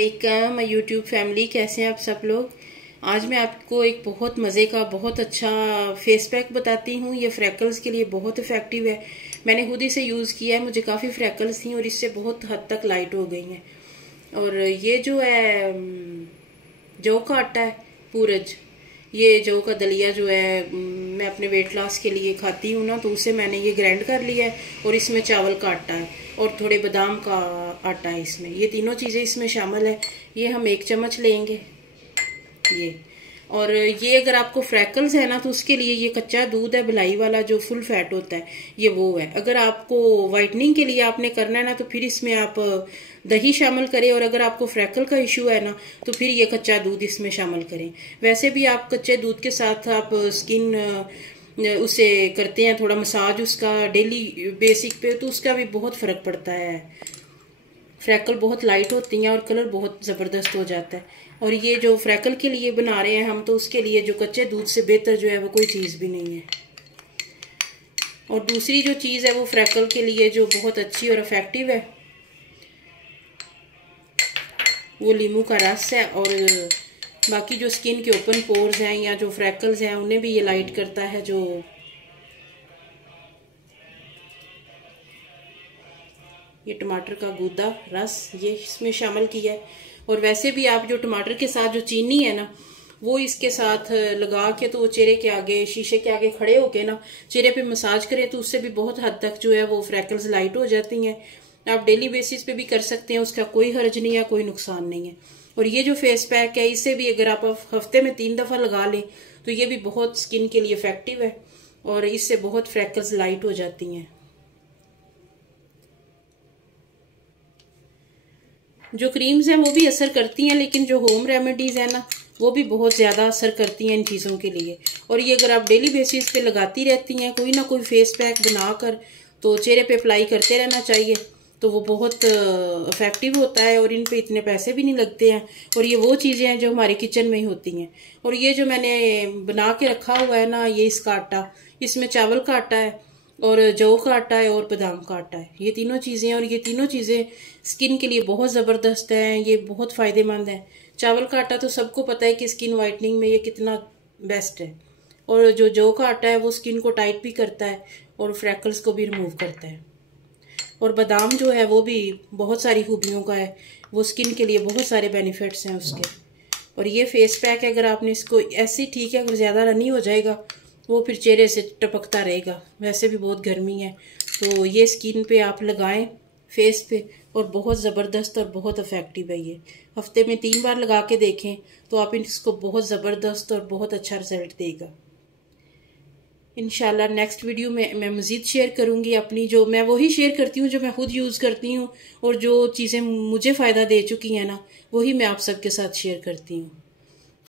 अस्सलामुअलैकुम my YouTube family, कैसे हैं आप सब लोग। आज मैं आपको एक बहुत मज़े का बहुत अच्छा फेस पैक बताती हूँ। ये फ्रैकल्स के लिए बहुत इफ़ेक्टिव है। मैंने खुद इसे यूज़ किया है, मुझे काफ़ी फ्रैकल्स थी और इससे बहुत हद तक लाइट हो गई हैं। और ये जो है जौ का आटा है, पूरज, ये जौ का दलिया जो है मैं अपने वेट लॉस के लिए खाती हूँ ना, तो उसे मैंने ये ग्राइंड कर लिया है। और इसमें चावल का आटा है और थोड़े बादाम का आटा है। इसमें ये तीनों चीज़ें इसमें शामिल है। ये हम 1 चम्मच लेंगे ये। और ये अगर आपको फ्रैकल्स है ना, तो उसके लिए ये कच्चा दूध है, बिलाई वाला जो फुल फैट होता है, ये वो है। अगर आपको वाइटनिंग के लिए आपने करना है ना, तो फिर इसमें आप दही शामिल करें। और अगर आपको फ्रैकल का इशू है ना, तो फिर ये कच्चा दूध इसमें शामिल करें। वैसे भी आप कच्चे दूध के साथ आप स्किन उसे करते हैं थोड़ा मसाज उसका डेली बेसिक पे, तो उसका भी बहुत फर्क पड़ता है। फ्रैकल बहुत लाइट होती हैं और कलर बहुत ज़बरदस्त हो जाता है। और ये जो फ्रैकल के लिए बना रहे हैं हम, तो उसके लिए जो कच्चे दूध से बेहतर जो है वो कोई चीज़ भी नहीं है। और दूसरी जो चीज़ है वो फ्रैकल के लिए जो बहुत अच्छी और इफेक्टिव है, वो नींबू का रस है। और बाकी जो स्किन के ओपन पोर्स हैं या जो फ्रैकल्स हैं, उन्हें भी ये लाइट करता है। जो ये टमाटर का गूदा रस ये इसमें शामिल किया है। और वैसे भी आप जो टमाटर के साथ जो चीनी है ना, वो इसके साथ लगा के, तो वो चेहरे के आगे, शीशे के आगे खड़े होके ना चेहरे पे मसाज करें, तो उससे भी बहुत हद तक जो है वो फ्रैकल्स लाइट हो जाती हैं। आप डेली बेसिस पे भी कर सकते हैं, उसका कोई हर्ज नहीं है, कोई नुकसान नहीं है। और ये जो फेस पैक है, इसे भी अगर आप हफ्ते में 3 दफ़ा लगा लें, तो ये भी बहुत स्किन के लिए इफेक्टिव है और इससे बहुत फ्रैकल्स लाइट हो जाती हैं। जो क्रीम्स हैं वो भी असर करती हैं, लेकिन जो होम रेमेडीज है ना, वो भी बहुत ज़्यादा असर करती हैं इन चीज़ों के लिए। और ये अगर आप डेली बेसिस पे लगाती रहती हैं कोई ना कोई फेस पैक बनाकर, तो चेहरे पे अप्लाई करते रहना चाहिए, तो वो बहुत इफेक्टिव होता है। और इन पे इतने पैसे भी नहीं लगते हैं। और ये वो चीज़ें हैं जो हमारे किचन में ही होती हैं। और ये जो मैंने बना के रखा हुआ है ना, ये इसका आटा, इसमें चावल का आटा है और जौ का आटा है और बादाम का आटा है, ये तीनों चीज़ें। और ये तीनों चीज़ें स्किन के लिए बहुत ज़बरदस्त हैं, ये बहुत फ़ायदेमंद है। चावल का आटा तो सबको पता है कि स्किन वाइटनिंग में ये कितना बेस्ट है। और जो जौ का आटा है वो स्किन को टाइट भी करता है और फ्रैकल्स को भी रिमूव करता है। और बादाम जो है वो भी बहुत सारी खूबियों का है, वो स्किन के लिए बहुत सारे बेनिफिट्स हैं उसके। और ये फेस पैक है, अगर आपने इसको ऐसे ठीक है, अगर ज़्यादा रनी हो जाएगा वो फिर चेहरे से टपकता रहेगा। वैसे भी बहुत गर्मी है, तो ये स्किन पे आप लगाएं, फेस पे, और बहुत ज़बरदस्त और बहुत इफेक्टिव है। ये हफ्ते में 3 बार लगा के देखें तो आप इसको बहुत ज़बरदस्त और बहुत अच्छा रिजल्ट देगा। इंशाल्लाह नेक्स्ट वीडियो में मैं मज़ीद शेयर करूँगी अपनी, जो मैं वही शेयर करती हूँ जो मैं खुद यूज़ करती हूँ। और जो चीज़ें मुझे फ़ायदा दे चुकी हैं ना, वही मैं आप सबके साथ शेयर करती हूँ।